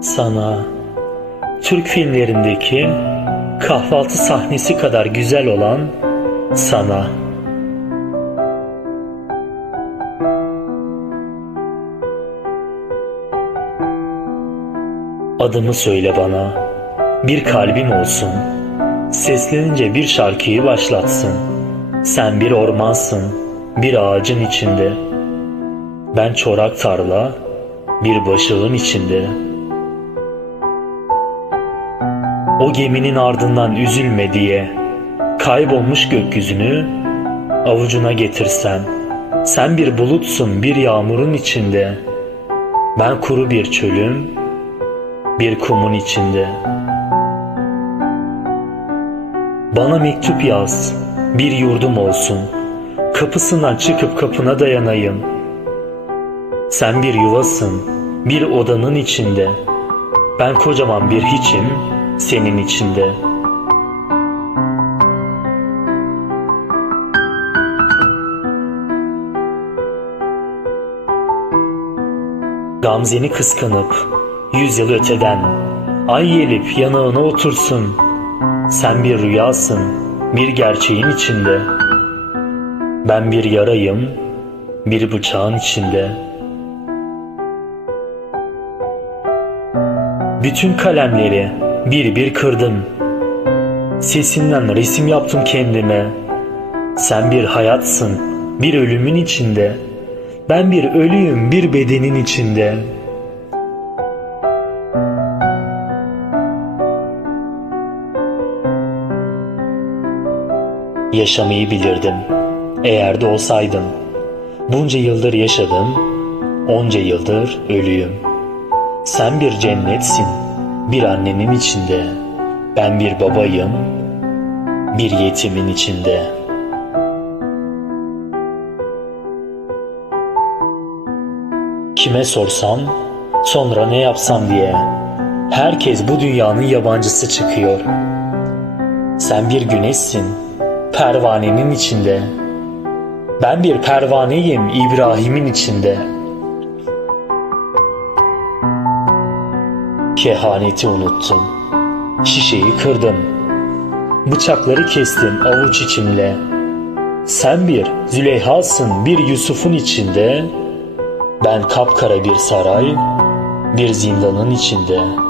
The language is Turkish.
Sana Türk filmlerindeki kahvaltı sahnesi kadar güzel olan sana. Adımı söyle bana, bir kalbim olsun. Seslenince bir şarkıyı başlatsın. Sen bir ormansın, bir ağacın içinde. Ben çorak tarla, bir başağın içinde. O geminin ardından üzülme diye kaybolmuş gökyüzünü avucuna getirsen. Sen bir bulutsun bir yağmurun içinde. Ben kuru bir çölüm, bir kumun içinde. Bana mektup yaz, bir yurdum olsun. Kapısından çıkıp kapına dayanayım. Sen bir yuvasın, bir odanın içinde. Ben kocaman bir hiçim, senin içinde. Gamzeni kıskanıp, yüz yıl öteden, ay gelip yanağına otursun. Sen bir rüyasın, bir gerçeğin içinde. Ben bir yarayım, bir bıçağın içinde. Bütün kalemleri bir bir kırdım. Sesinden resim yaptım kendime. Sen bir hayatsın, bir ölümün içinde. Ben bir ölüyüm, bir bedenin içinde. Yaşamayı bilirdim. Eğer de olsaydım. Bunca yıldır yaşadım, onca yıldır ölüyüm. Sen bir cennetsin, bir annenin içinde. Ben bir babayım, bir yetimin içinde. Kime sorsam, sonra ne yapsam diye. Herkes bu dünyanın yabancısı çıkıyor. Sen bir güneşsin, pervanenin içinde. Ben bir pervaneyim İbrahim'in içinde. Kehaneti unuttum. Şişeyi kırdım. Bıçakları kestim avuç içimle. Sen bir Züleyha'sın bir Yusuf'un içinde. Ben kapkara bir saray, bir zindanın içinde.''